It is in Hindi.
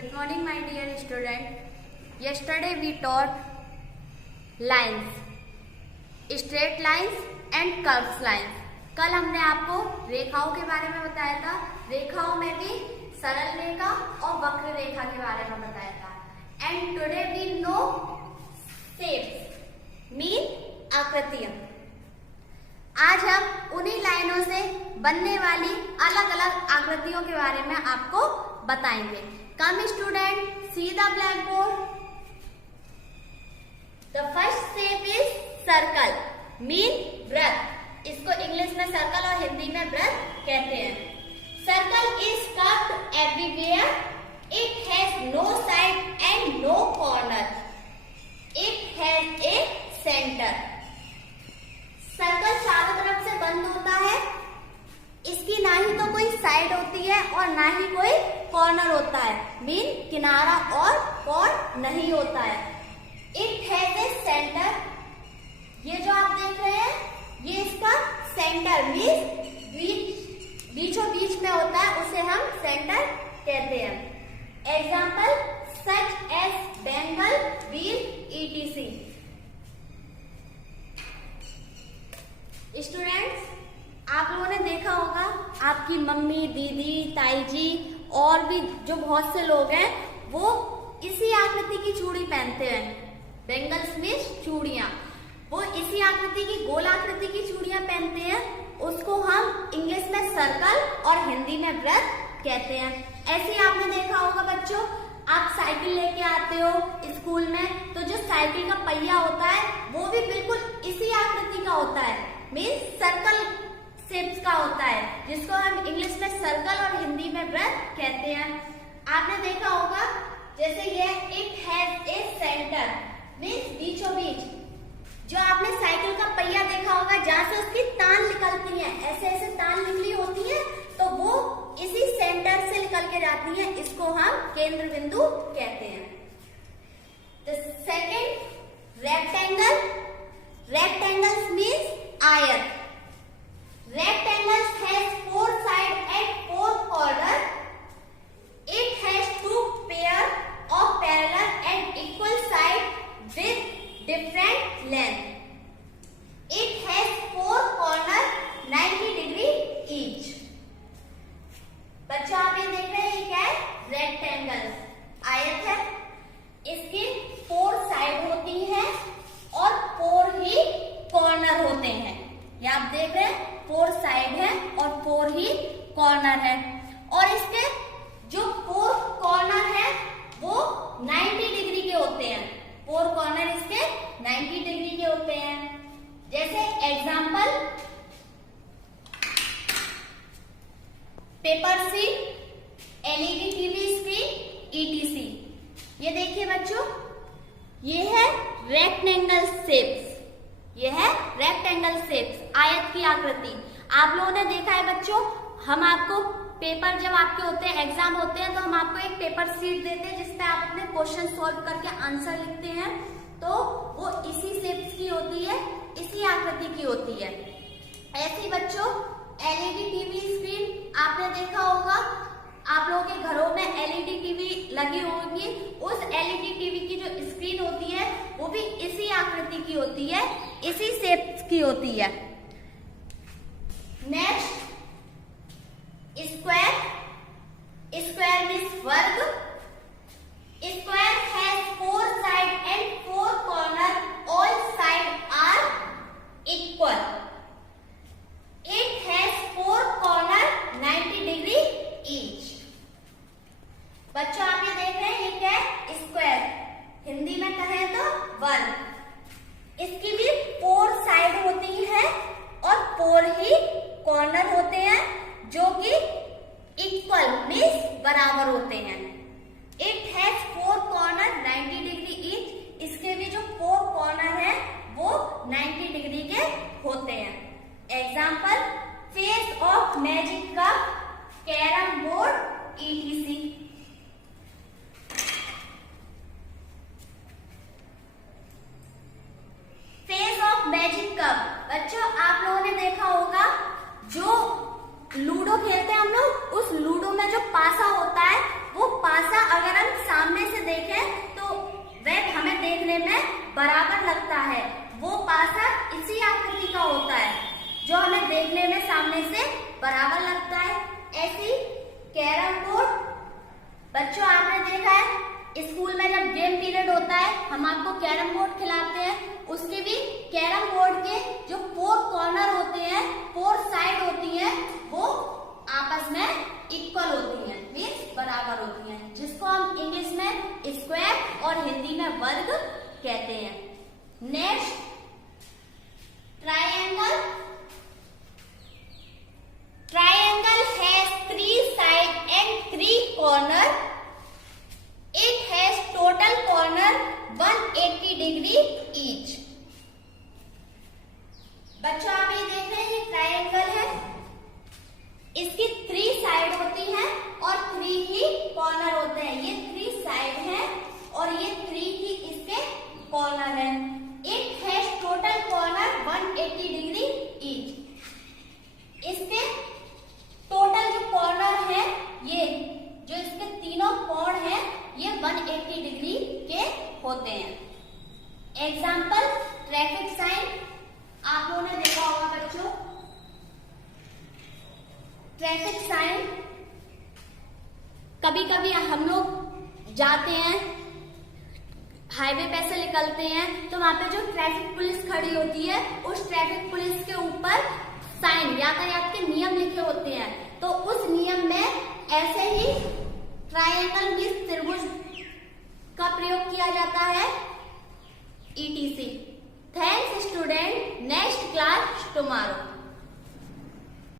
Good morning, my dear student. Yesterday we taught lines, straight lines and curved lines. कल हमने आपको रेखाओं के बारे में बताया था, रेखाओं में भी सरल रेखा और वक्र रेखा के बारे में बताया था. And today we know shapes, mean आकृतियां. आज हम उन्हीं लाइनों से बनने वाली अलग अलग आकृतियों के बारे में आपको बताएंगे. Come student, see the blackboard. The first shape is circle, mean वृत्त. इसको इंग्लिश में सर्कल और हिंदी में वृत्त कहते हैं. Circle is curved everywhere. It has no side and no corner. It has a center. Circle चारों तरफ से बंद होता है. इसकी ना ही तो कोई साइड होती है और ना ही कोई कॉर्नर होता है. मीन किनारा और कोण नहीं होता है. It has a centre. ये जो आप देख रहे हैं ये इसका सेंटर मीन बीचों बीच में होता है, उसे हम सेंटर कहते हैं. Example such as bangle wheel etc. Students, आप लोगों ने देखा होगा आपकी मम्मी, दीदी, ताई जी और भी जो बहुत से लोग हैं वो इसी आकृति की चूड़ी पहनते हैं. बेंगल्स मीन्स चूड़ियां. वो इसी आकृति की गोल आकृति की चूड़ियां पहनते हैं. उसको हम इंग्लिश में सर्कल और हिंदी में वृत्त कहते हैं. ऐसे ही आपने देखा होगा बच्चों, आप साइकिल लेके आते हो स्कूल में तो जो साइकिल का पहिया होता है वो भी बिल्कुल इसी आकृति का होता है. मीन्स सर्कल शेप्स का होता है, जिसको हम इंग्लिश में सर्कल और हिंदी में वृत्त कहते हैं. आपने देखा होगा जैसे ये it has a centre means बीचों बीच. जो आपने साइकिल का पहिया देखा होगा जहां से उसकी तान निकलती है, ऐसे ऐसे तान निकली होती है, तो वो इसी सेंटर से निकल के जाती है. इसको हम केंद्र बिंदु कहते हैं. Second rectangle. रेक्टेंगल्स मीन्स आयत. Rectangles has 4 sides and 4 corners. It has 2 pair of parallel and equal sides with different length. It has 4 corners 90 degree each. बच्चों आप ये देख रहे हैं ये क्या है? Rectangles आयत है. इसकी 4 साइड होती हैं और 4 ही कॉर्नर होते हैं. ये आप देख रहे हैं 4 साइड है और 4 ही कॉर्नर है. और इसके जो 4 कॉर्नर है वो 90 डिग्री के होते हैं. 4 कॉर्नर इसके 90 डिग्री के होते हैं. जैसे example paper sheet, LED TV screen etc. ये देखिए बच्चों, ये है रेक्टेंगल शेप्स. ये है रेक्टेंगल शेप्स, आयत की आकृति. आप लोगों ने देखा है बच्चों, हम आपको पेपर जब आपके होते हैं, एग्जाम होते हैं, तो हम आपको एक पेपर शीट देते हैं जिसपे आप अपने क्वेश्चन सॉल्व करके आंसर लिखते हैं. तो वो इसी शेप्स की होती है, इसी आकृति की होती है. ऐसे ही बच्चों एलईडी टीवी स्क्रीन आपने देखा होगा, आप लोगों के घरों में एलईडी टीवी लगी होगी. उस एलईडी टीवी की जो स्क्रीन होती है वो भी इसी आकृति की होती है, इसी शेप की होती है. Next square. स्क्वायर मीन्स वर्ग. Square has 4 side and 4 corner. All side are equal. It has 4 corner 90 degree each. बच्चों आप ये देख रहे हैं ये क्या है? स्क्वायर. हिंदी में कहें तो वर्ग. इसकी भी 4 साइड होती है और 4 ही कॉर्नर होते हैं जो कि इक्वल मीन्स बराबर होते हैं. It has 4 corner 90 degree each. इसके भी जो 4 कॉर्नर है वो 90 डिग्री के होते हैं. Example face of magic cup, carrom board etc. Face of magic cup. बच्चों आप लोगों ने देखा होगा जो लूडो खेलते हैं हम लोग, उस लूडो में जो पासा होता है वो पासा अगर हम बराबर लगता है वो पासा इसी आकृति का होता है जो हमें देखने में सामने से बराबर लगता है। ऐसी कैरम बोर्ड, बच्चों आपने देखा है स्कूल में जब गेम पीरियड होता है हम आपको कैरम बोर्ड खिलाते हैं, उसके भी कैरम बोर्ड के जो 4 कॉर्नर होते हैं, 4 साइड होती हैं, वो आपस में इक्वल होती हैं, मीन्स बराबर होती हैं, जिसको हम इंग्लिश में स्क्वायर और हिंदी में वर्ग कहते हैं। Next triangle. Triangle has 3 sides and 3 corners. It has total corner 180 degree each. बच्चों आप ये देख रहे हैं ये ट्राइंगल है, इसकी 3 साइड होती हैं और 3 ही कॉर्नर होते हैं। ये 3 साइड हैं और ये 3 ही इसके कॉर्नर हैं। It has total corner 180 degree each. इसके टोटल जो कॉर्नर है, ये जो इसके तीनों कोण हैं ये 180 डिग्री के होते हैं। एग्जाम्पल ट्रैफिक साइन आप लोगों ने देखा होगा बच्चों। ट्रैफिक साइन कभी कभी हम लोग जाते हैं हाईवे पे से निकलते हैं तो वहां पे जो ट्रैफिक पुलिस खड़ी होती है उस ट्रैफिक पुलिस के ऊपर साइन यातायात के नियम लिखे होते हैं, तो उस नियम में ऐसे ही ट्रायंगल भी त्रिभुज का प्रयोग किया जाता है ETC। Thanks student, next class tomorrow.